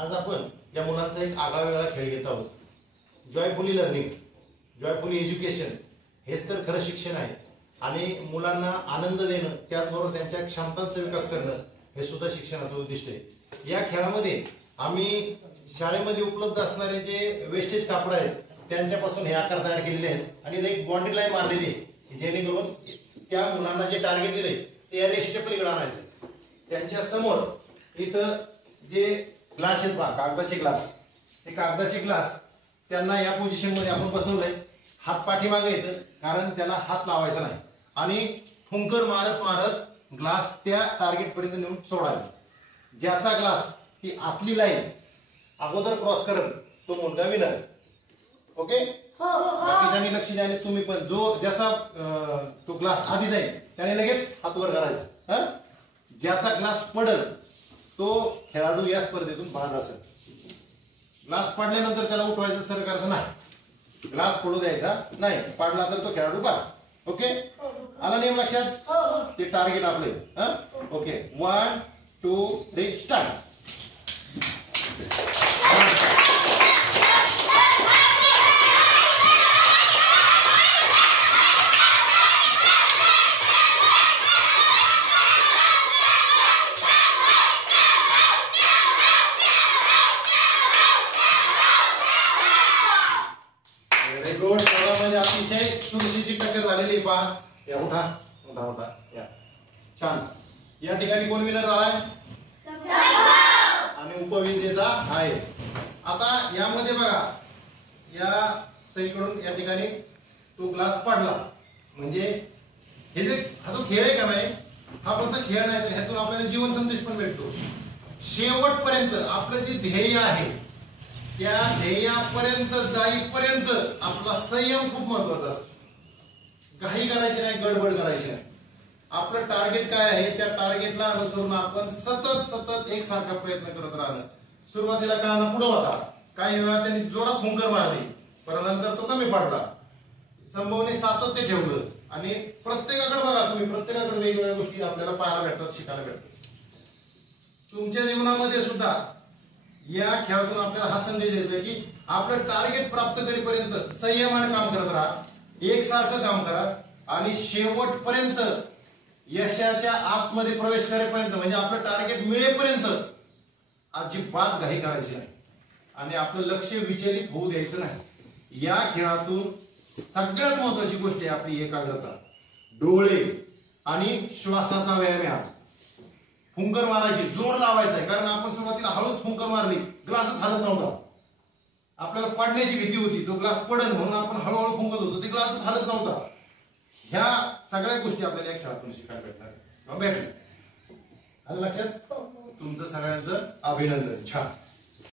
आज आपण या मुलांचा एक आगळा वेगळा खेळ घेत आहोत. जॉयफुली लर्निंग, जॉयफुली एज्युकेशन हेच तर खरं शिक्षण आहे. आणि मुलांना आनंद देणं, त्याचबरोबर त्यांच्या क्षमतांचा विकास करणं हे सुद्धा शिक्षणाचं उद्दिष्ट आहे. या खेळामध्ये आम्ही शाळेमध्ये उपलब्ध असणारे जे वेस्टेज कापड आहेत त्यांच्यापासून हे आकार तयार केलेले आहेत आणि एक बाउंड्री लाईन मारलेली आहे जेणेकरून त्या मुलांना जे टार्गेट दिले ते या रेषेच्या पलीकडे आणायचं. त्यांच्या समोर इथं जे ग्लास आहेत पहा, कागदाचे ग्लास, हे कागदाचे ग्लास त्यांना या पोझिशन मध्ये आपण बसवलंय. हात पाठीमागे येतं कारण त्याला हात लावायचा नाही आणि फुंकर मारत मारत ग्लास त्या टार्गेट पर्यंत नेऊन सोडायचा. ज्याचा ग्लास ही आतली लाईन अगोदर क्रॉस करत तो मुलगा विनर. ओके, बाकीच्यांनी लक्ष द्या. तुम्ही पण जो ज्याचा तो ग्लास आधी जाईल त्याने लगेच हात वर करायचा. ज्याचा ग्लास पडल तो खेळाडू या स्पर्धेतून बाद असेल. ग्लास पडल्यानंतर त्याला उठवायचं, सर करायचं नाही. ग्लास पडू द्यायचा नाही, पडला तर तो खेळाडू बाद. ओके, आला नियम लक्षात? ते टार्गेट आपले. Okay, 1 2 3 start. गुड. म्हणजे अतिशय चुरशीची टक्कर झालेली पहा. या उठा उठा उठा, या छान. या ठिकाणी कोण विनर झालाय आणि उपविजेता आहे. आता यामध्ये बघा, या सईकडून या ठिकाणी तो ग्लास पडला म्हणजे हे जे हा जो खेळ आहे का नाही, हा फक्त खेळ नाही तर ह्यातून आपल्याला जीवन संदेश पण भेटतो. शेवटपर्यंत आपलं जे ध्येय आहे त्या ध्येयापर्यंत जाईपर्यंत आपला संयम खूप महत्वाचा असतो. काही करायची नाही, गडबड करायची नाही. आपलं टार्गेट काय आहे त्या टार्गेटला अनुसरून आपण सतत एकसारखा प्रयत्न करत राहणं. सुरुवातीला काना पुढे होता, काही वेळा त्यांनी जोरात फुंकर मारली पण नंतर तो कमी पडला. संभवने सातत्य ठेवलं आणि प्रत्येकाकडे बघा तुम्ही, प्रत्येकाकडे वेगवेगळ्या गोष्टी आपल्याला पाहायला भेटतात, शिकायला भेटतात. तुमच्या जीवनामध्ये सुद्धा या खेळातून आपल्याला हा संदेश द्यायचा की आपलं टार्गेट प्राप्त करेपर्यंत संयमाने काम करत राहा, एकसारखं काम करा आणि शेवटपर्यंत यशाच्या आतमध्ये प्रवेश करेपर्यंत म्हणजे आपलं टार्गेट मिळेपर्यंत अजिबात घाई करायची नाही आणि आपलं लक्ष विचलित होऊ द्यायचं नाही. या खेळातून सगळ्यात महत्वाची गोष्ट आहे आपली एकाग्रता, डोळे आणि श्वासाचा व्यायाम आहे. फुंकर मारायची, जोर लावायचा आहे कारण आपण सुरुवातीला हळूच फुंकर मारली, ग्लासच हलत नव्हता. आपल्याला पडण्याची भीती होती, तो ग्लास पडेल म्हणून आपण हळूहळू फुंकत होतो, ते ग्लासच हलत नव्हता. ह्या सगळ्या गोष्टी आपल्याला या खेळातून शिकायला भेटणार किंवा भेटल्या. आलं लक्षात? तुमचं सगळ्यांचं अभिनंदन. छान.